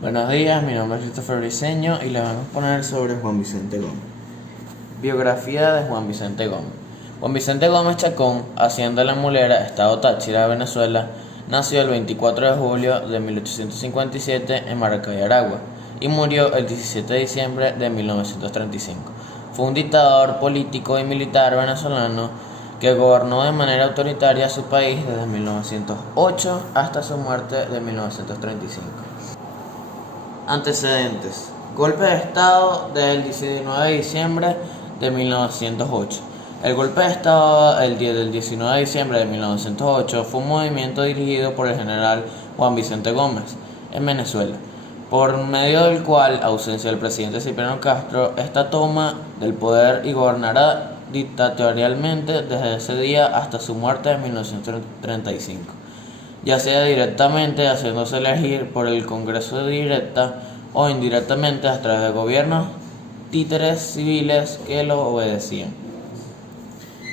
Buenos días, mi nombre es Christopher Briceño y les vamos a poner sobre Juan Vicente Gómez. Biografía de Juan Vicente Gómez. Juan Vicente Gómez Chacón, hacienda La Mulera, estado Táchira, Venezuela, nació el 24 de julio de 1857 en Maracay, Aragua, y murió el 17 de diciembre de 1935. Fue un dictador político y militar venezolano que gobernó de manera autoritaria su país desde 1908 hasta su muerte de 1935. Antecedentes. Golpe de Estado del 19 de diciembre de 1908. El golpe de Estado del 19 de diciembre de 1908 fue un movimiento dirigido por el general Juan Vicente Gómez en Venezuela, por medio del cual, ausencia del presidente Cipriano Castro, esta toma del poder y gobernará dictatorialmente desde ese día hasta su muerte en 1935, ya sea directamente haciéndose elegir por el Congreso directa o indirectamente a través de gobiernos títeres civiles que lo obedecían.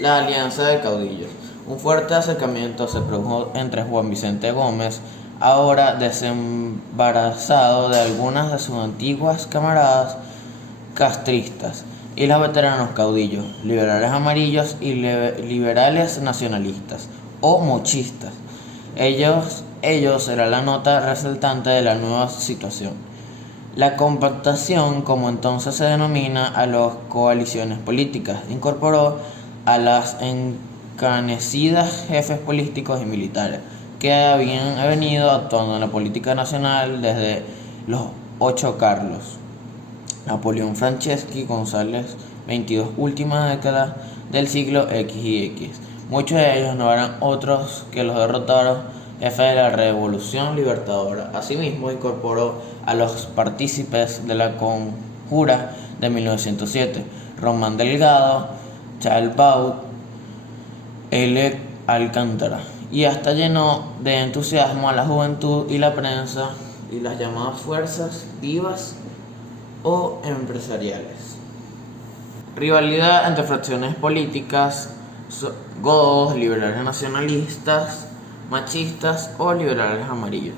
La alianza de caudillos. Un fuerte acercamiento se produjo entre Juan Vicente Gómez, ahora desembarazado de algunas de sus antiguas camaradas castristas, y los veteranos caudillos, liberales amarillos y liberales nacionalistas o mochistas. Ellos eran la nota resaltante de la nueva situación. La compactación, como entonces se denomina a las coaliciones políticas, incorporó a las encanecidas jefes políticos y militares que habían venido actuando en la política nacional desde los 8 Carlos, Napoleón Franceschi, González, 22 últimas décadas del siglo X y X. Muchos de ellos no eran otros que los derrotados jefes de la Revolución Libertadora. Asimismo, incorporó a los partícipes de la Conjura de 1907, Román Delgado, Charles Baud, L. Alcántara, y hasta llenó de entusiasmo a la juventud y la prensa y las llamadas fuerzas vivas o empresariales. Rivalidad entre fracciones políticas, godos, liberales nacionalistas, machistas o liberales amarillos.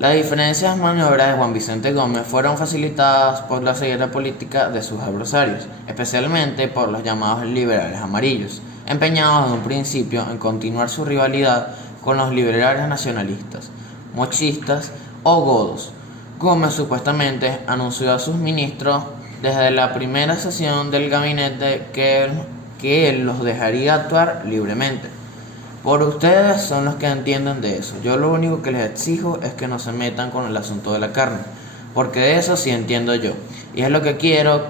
Las diferencias maniobras de Juan Vicente Gómez fueron facilitadas por la ceguera política de sus adversarios, especialmente por los llamados liberales amarillos, empeñados en un principio en continuar su rivalidad con los liberales nacionalistas, mochistas o godos. Gómez supuestamente anunció a sus ministros desde la primera sesión del gabinete que él los dejaría actuar libremente. Por ustedes son los que entienden de eso. Yo lo único que les exijo es que no se metan con el asunto de la carne, porque de eso sí entiendo yo. Y es lo que quiero,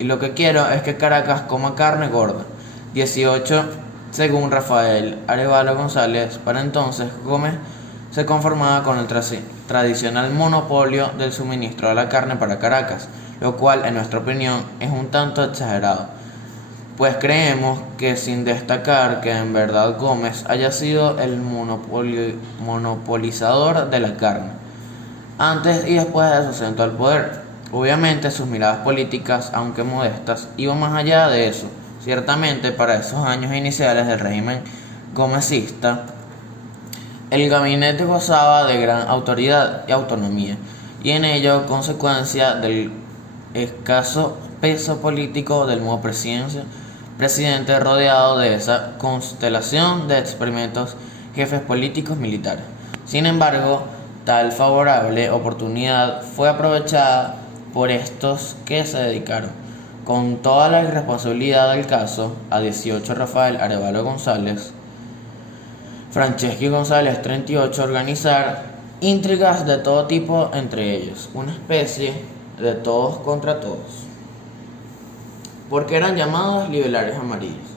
es que Caracas coma carne gorda. 18, según Rafael Arevalo González. Para entonces, Gómez se conformaba con el tradicional monopolio del suministro de la carne para Caracas, lo cual, en nuestra opinión, es un tanto exagerado, pues creemos que sin destacar que en verdad Gómez haya sido el monopolizador de la carne, antes y después de su ascenso al poder. Obviamente sus miradas políticas, aunque modestas, iban más allá de eso. Ciertamente para esos años iniciales del régimen gomecista, el gabinete gozaba de gran autoridad y autonomía, y en ello consecuencia del escaso peso político del nuevo presidente rodeado de esa constelación de experimentos jefes políticos militares. Sin embargo, tal favorable oportunidad fue aprovechada por estos que se dedicaron, con toda la irresponsabilidad del caso, a 18 Rafael Arevalo González, Franceschi González 38, organizar intrigas de todo tipo entre ellos, una especie de todos contra todos, porque eran llamados liberales amarillos.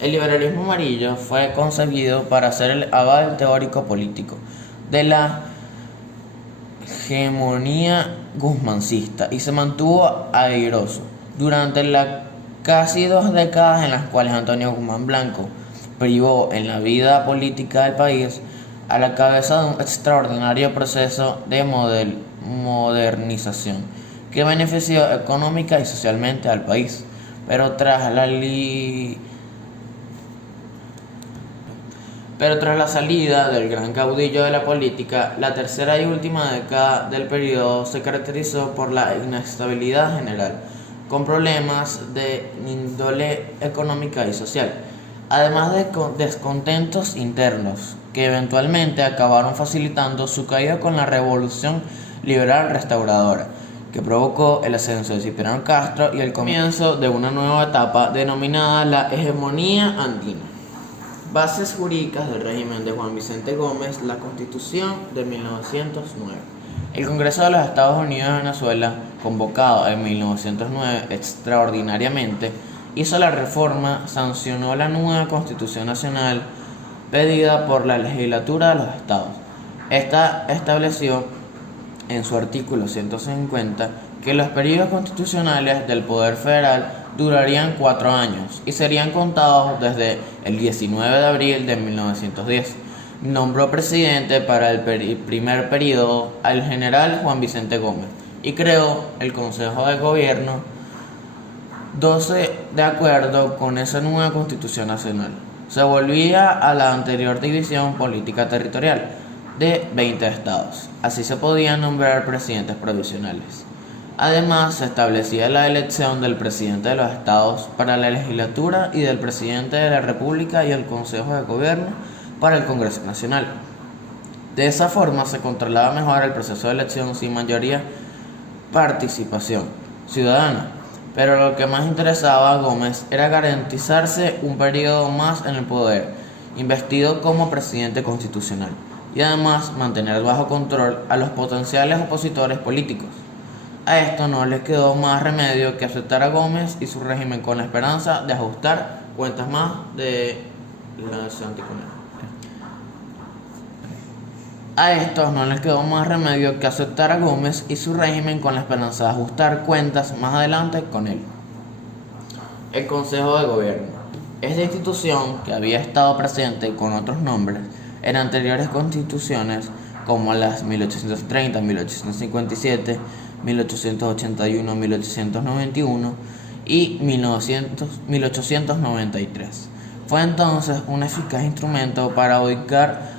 El liberalismo amarillo fue concebido para ser el aval teórico político de la hegemonía guzmancista y se mantuvo airoso durante las casi 2 décadas en las cuales Antonio Guzmán Blanco privó en la vida política del país a la cabeza de un extraordinario proceso de modernización que benefició económica y socialmente al país. Pero tras Pero tras la salida del gran caudillo de la política, la tercera y última década del periodo se caracterizó por la inestabilidad general, con problemas de índole económica y social, además de descontentos internos, que eventualmente acabaron facilitando su caída con la Revolución Liberal Restauradora, que provocó el ascenso de Cipriano Castro y el comienzo de una nueva etapa denominada la hegemonía andina. Bases jurídicas del régimen de Juan Vicente Gómez, la Constitución de 1909. El Congreso de los Estados Unidos de Venezuela, convocado en 1909 extraordinariamente, hizo la reforma, sancionó la nueva Constitución Nacional pedida por la legislatura de los estados. Esta estableció en su artículo 150 que los periodos constitucionales del Poder Federal durarían 4 años y serían contados desde el 19 de abril de 1910. Nombró presidente para el primer periodo al general Juan Vicente Gómez y creó el Consejo de Gobierno 12 de acuerdo con esa nueva Constitución Nacional. Se volvía a la anterior división política territorial de 20 estados. Así se podían nombrar presidentes provisionales. Además, se establecía la elección del presidente de los estados para la legislatura y del presidente de la República y el Consejo de Gobierno para el Congreso Nacional. De esa forma se controlaba mejor el proceso de elección sin mayoría participación ciudadana. Pero lo que más interesaba a Gómez era garantizarse un periodo más en el poder, investido como presidente constitucional, y además mantener bajo control a los potenciales opositores políticos. A esto no les quedó más remedio que aceptar a Gómez y su régimen con la esperanza de ajustar cuentas más de los anticomunistas. A estos no les quedó más remedio que aceptar a Gómez y su régimen con la esperanza de ajustar cuentas más adelante con él. El Consejo de Gobierno. Esta institución, que había estado presente con otros nombres en anteriores constituciones como las 1830, 1857, 1881, 1891 y 1893. Fue entonces un eficaz instrumento para ubicar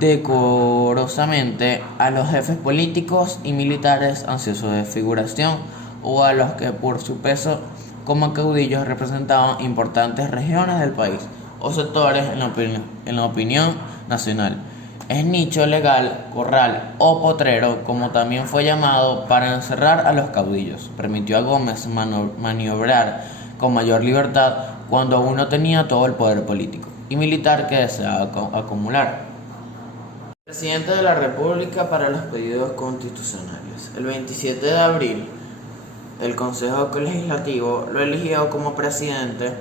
decorosamente a los jefes políticos y militares ansiosos de figuración o a los que por su peso como caudillos representaban importantes regiones del país o sectores en la opinión nacional. Es nicho legal, corral o potrero, como también fue llamado, para encerrar a los caudillos. Permitió a Gómez maniobrar con mayor libertad cuando aún no tenía todo el poder político y militar que deseaba acumular. Presidente de la República para los pedidos constitucionales. El 27 de abril, el Consejo Legislativo lo eligió como presidente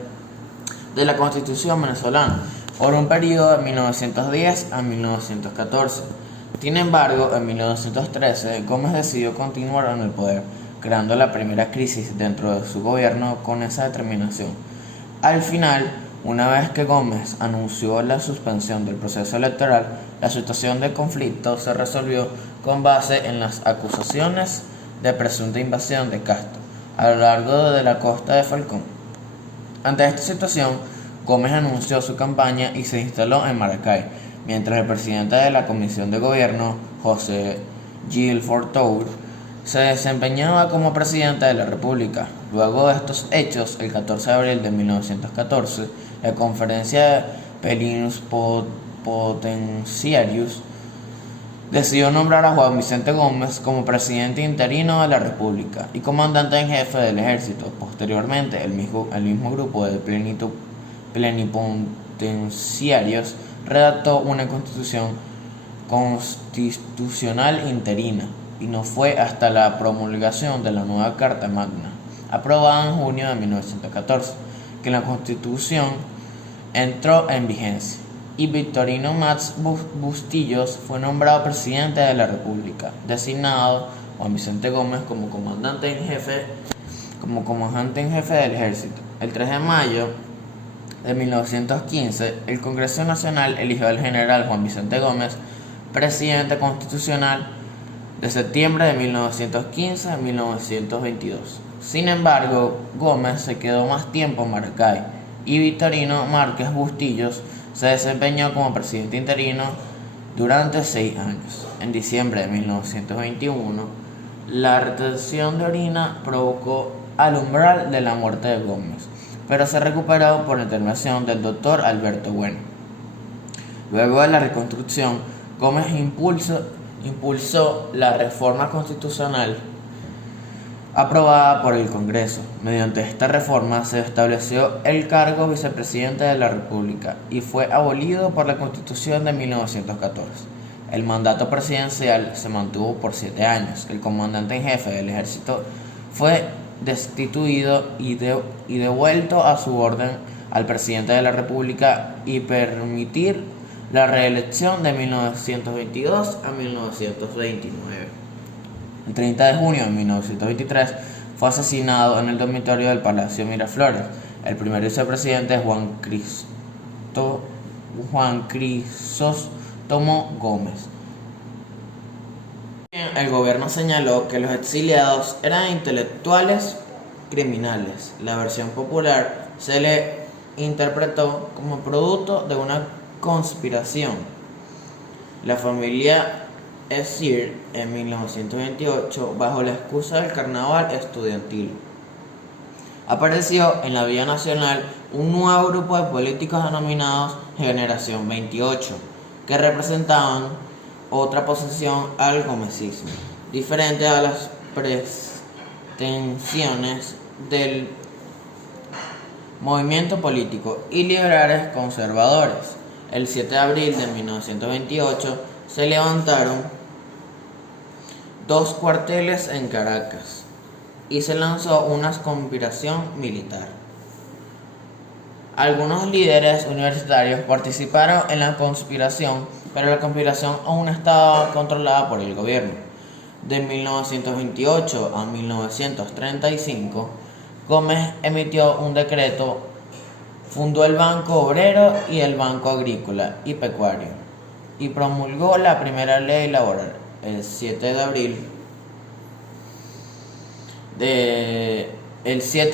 de la Constitución venezolana por un periodo de 1910 a 1914. Sin embargo, en 1913, Gómez decidió continuar en el poder, creando la primera crisis dentro de su gobierno con esa determinación. Al final, una vez que Gómez anunció la suspensión del proceso electoral, la situación de conflicto se resolvió con base en las acusaciones de presunta invasión de Castro a lo largo de la costa de Falcón. Ante esta situación, Gómez anunció su campaña y se instaló en Maracay, mientras el presidente de la Comisión de Gobierno, José Gilford Tour, se desempeñaba como presidente de la República. Luego de estos hechos, el 14 de abril de 1914, la Conferencia de Plenus Potentiarius decidió nombrar a Juan Vicente Gómez como presidente interino de la República y comandante en jefe del ejército. Posteriormente, el mismo grupo de plenipotenciarios redactó una constitución constitucional interina, y no fue hasta la promulgación de la nueva Carta Magna, aprobada en junio de 1914, que la Constitución entró en vigencia, y Victorino Mats Bustillos fue nombrado presidente de la República, designado Juan Vicente Gómez como comandante en jefe del ejército. El 3 de mayo de 1915, el Congreso Nacional eligió al general Juan Vicente Gómez presidente constitucional de septiembre de 1915 a 1922. Sin embargo, Gómez se quedó más tiempo en Maracay y Victorino Márquez Bustillos Se desempeñó como presidente interino durante 6 años. En diciembre de 1921, la retención de orina provocó al umbral de la muerte de Gómez, pero se recuperó por intervención del doctor Alberto Bueno. Luego de la reconstrucción, Gómez impulsó la reforma constitucional aprobada por el Congreso. Mediante esta reforma se estableció el cargo vicepresidente de la República y fue abolido por la Constitución de 1914. El mandato presidencial se mantuvo por 7 años. El comandante en jefe del ejército fue destituido y devuelto a su orden al presidente de la República y permitir la reelección de 1922 a 1929. El 30 de junio de 1923 fue asesinado en el dormitorio del Palacio Miraflores el primer vicepresidente Juan Crisóstomo Gómez. El gobierno señaló que los exiliados eran intelectuales criminales. La versión popular se le interpretó como producto de una conspiración. La familia Essir en 1928 bajo la excusa del carnaval estudiantil. Apareció en la Vía Nacional un nuevo grupo de políticos denominados Generación 28, que representaban otra oposición al gomecismo, diferente a las pretensiones del movimiento político y liberales conservadores. El 7 de abril de 1928 se levantaron 2 cuarteles en Caracas y se lanzó una conspiración militar. Algunos líderes universitarios participaron en la conspiración, pero la conspiración aún estaba controlada por el gobierno. De 1928 a 1935, Gómez emitió un decreto, fundó el Banco Obrero y el Banco Agrícola y Pecuario, y promulgó la primera ley laboral. El 7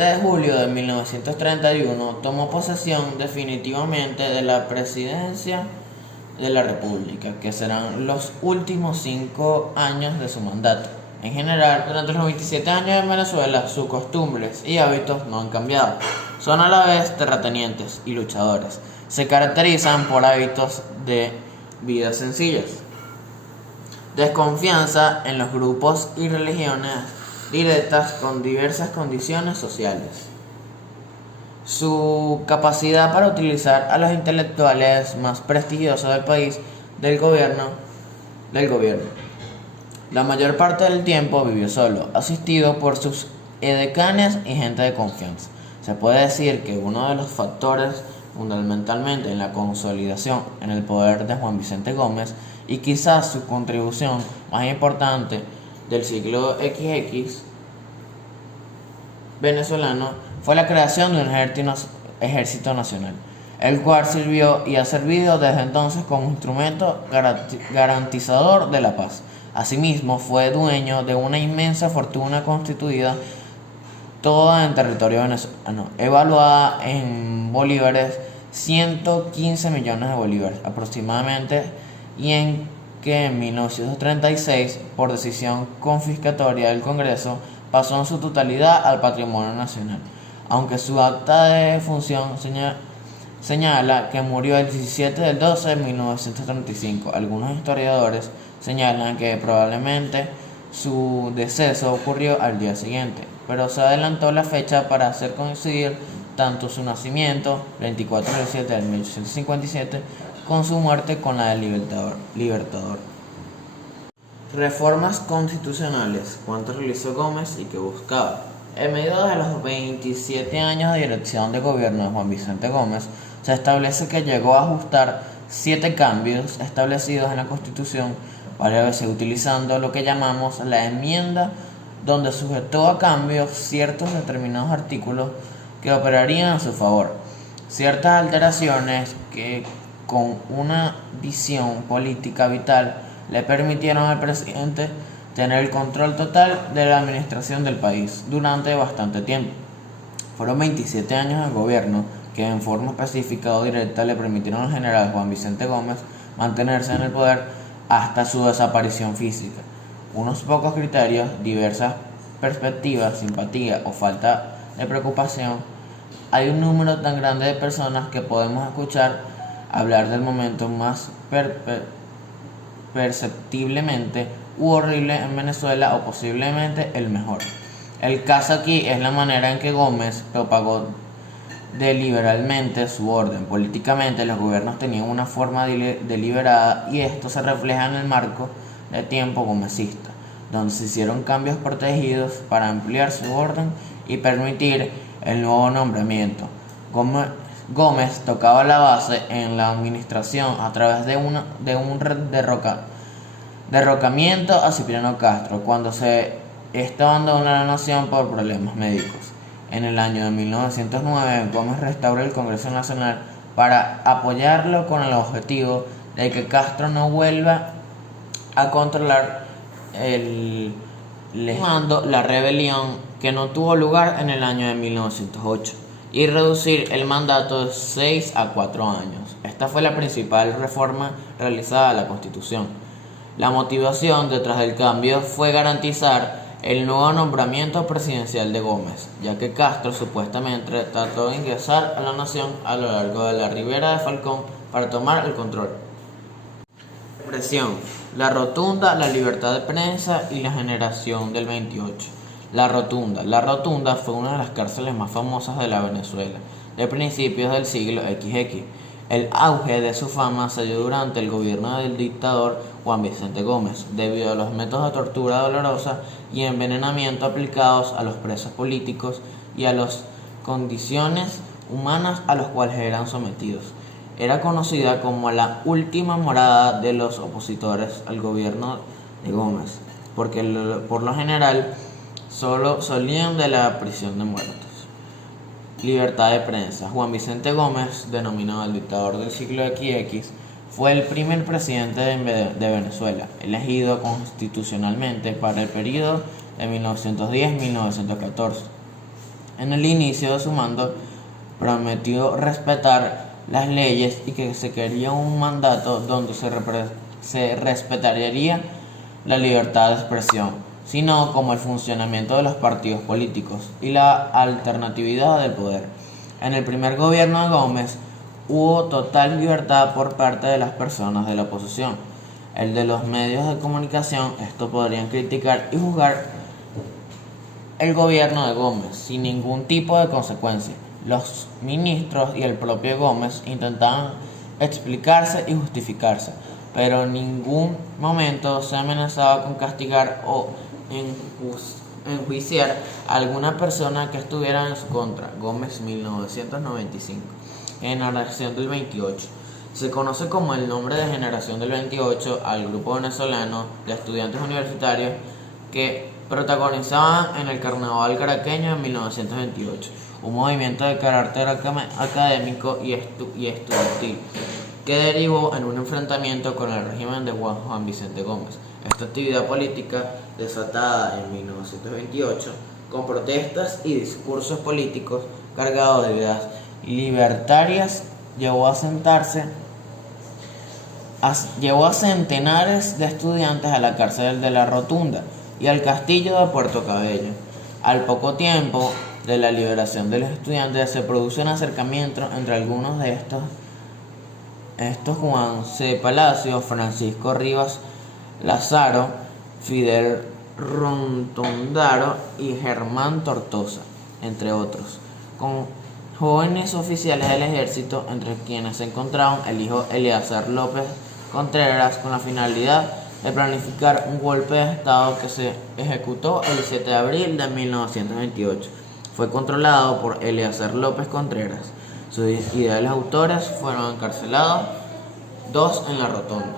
de julio de 1931 tomó posesión definitivamente de la presidencia de la República, que serán los últimos 5 años de su mandato. En general, durante los 27 años en Venezuela, sus costumbres y hábitos no han cambiado. Son a la vez terratenientes y luchadores. Se caracterizan por hábitos de vida sencillas, desconfianza en los grupos y religiones directas con diversas condiciones sociales. Su capacidad para utilizar a los intelectuales más prestigiosos del país del gobierno. La mayor parte del tiempo vivió solo, asistido por sus edecanes y gente de confianza. Se puede decir que uno de los factores fundamentalmente en la consolidación en el poder de Juan Vicente Gómez y quizás su contribución más importante del siglo XX venezolano fue la creación de un ejército nacional, el cual sirvió y ha servido desde entonces como instrumento garantizador de la paz. Asimismo, fue dueño de una inmensa fortuna constituida toda en territorio venezolano, evaluada en bolívares, 115 millones de bolívares aproximadamente, y en que en 1936, por decisión confiscatoria del Congreso, pasó en su totalidad al patrimonio nacional, aunque su acta de defunción señala que murió el 17 del 12 de 1935. Algunos historiadores señalan que probablemente su deceso ocurrió al día siguiente, pero se adelantó la fecha para hacer coincidir tanto su nacimiento, 24 de 7 de 1857, con su muerte con la del Libertador. Reformas constitucionales. ¿Cuánto realizó Gómez y qué buscaba? En medio de los 27 años de dirección de gobierno de Juan Vicente Gómez, se establece que llegó a ajustar 7 cambios establecidos en la Constitución, varias veces utilizando lo que llamamos la enmienda, donde sujetó a cambios ciertos determinados artículos que operarían a su favor. Ciertas alteraciones que, con una visión política vital, le permitieron al presidente tener el control total de la administración del país durante bastante tiempo. Fueron 27 años de gobierno, que en forma específica o directa le permitieron al general Juan Vicente Gómez mantenerse en el poder hasta su desaparición física. Unos pocos criterios, diversas perspectivas, simpatía o falta de preocupación. Hay un número tan grande de personas que podemos escuchar hablar del momento más perceptiblemente u horrible en Venezuela, o posiblemente el mejor. El caso aquí es la manera en que Gómez propagó deliberadamente su orden. Políticamente los gobiernos tenían una forma deliberada, y esto se refleja en el marco de tiempo gomecista, donde se hicieron cambios protegidos para ampliar su orden y permitir el nuevo nombramiento. Gómez tocaba la base en la administración a través de un derrocamiento a Cipriano Castro cuando esta abandonó la nación por problemas médicos. En el año de 1909, Gómez restauró el Congreso Nacional para apoyarlo con el objetivo de que Castro no vuelva a controlar la rebelión que no tuvo lugar en el año de 1908, y reducir el mandato de 6 a 4 años. Esta fue la principal reforma realizada a la Constitución. La motivación detrás del cambio fue garantizar el nuevo nombramiento presidencial de Gómez, ya que Castro supuestamente trató de ingresar a la nación a lo largo de la ribera de Falcón para tomar el control. Represión, la rotunda, la libertad de prensa y la generación del 28. La Rotunda fue una de las cárceles más famosas de la Venezuela de principios del siglo XX. El auge de su fama se dio durante el gobierno del dictador Juan Vicente Gómez, debido a los métodos de tortura dolorosa y envenenamiento aplicados a los presos políticos y a las condiciones humanas a las cuales eran sometidos. Era conocida como la última morada de los opositores al gobierno de Gómez, porque por lo general solo solían de la prisión de muertos. Libertad de prensa. Juan Vicente Gómez, denominado el dictador del siglo XX, fue el primer presidente de Venezuela, elegido constitucionalmente para el periodo de 1910-1914. En el inicio de su mando, prometió respetar las leyes y que se quería un mandato donde se respetaría la libertad de expresión, sino como el funcionamiento de los partidos políticos y la alternatividad del poder. En el primer gobierno de Gómez hubo total libertad por parte de las personas de la oposición. El de los medios de comunicación, esto podrían criticar y juzgar el gobierno de Gómez sin ningún tipo de consecuencia. Los ministros y el propio Gómez intentaban explicarse y justificarse, pero en ningún momento se amenazaba con castigar o enjuiciar a alguna persona que estuviera en su contra. Gómez, 1995. Generación del 28. Se conoce como el nombre de Generación del 28 al grupo venezolano de estudiantes universitarios que protagonizaban en el Carnaval caraqueño en 1928, un movimiento de carácter académico y estudiantil que derivó en un enfrentamiento con el régimen de Juan Vicente Gómez. Esta actividad política, desatada en 1928, con protestas y discursos políticos cargados de ideas libertarias, llevó a centenares de estudiantes a la cárcel de La Rotunda y al castillo de Puerto Cabello. Al poco tiempo de la liberación de los estudiantes, se produce un acercamiento entre algunos de estos Juan C. Palacio, Francisco Rivas Lázaro, Fidel Rondondaro y Germán Tortosa, entre otros, con jóvenes oficiales del ejército, entre quienes se encontraban el hijo Eleazar López Contreras, con la finalidad de planificar un golpe de estado que se ejecutó el 7 de abril de 1928. Fue controlado por Eleazar López Contreras. Sus ideales autores fueron encarcelados, 2 en La Rotonda.